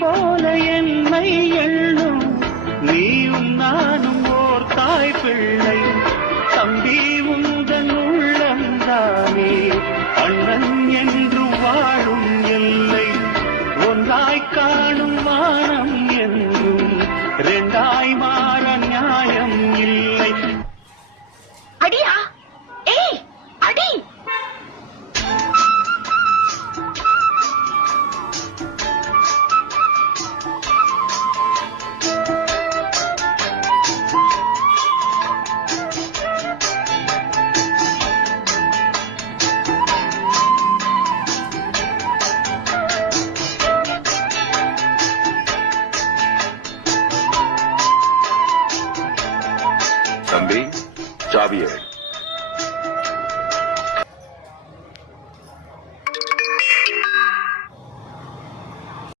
போல என்னை எண்ணும் நீயும் நானும் ஓர் தாய் பிள்ளை தம்பி உந்தன் உள்ளந்தானே அண்ணன் என்று வாழும் எல்லை ஒன்றாய் காணும் வானம் என்றும் இரண்டாய் மாற நியாயம் இல்லை. அடியா ஏய் அடி. தம்பி, சாவியை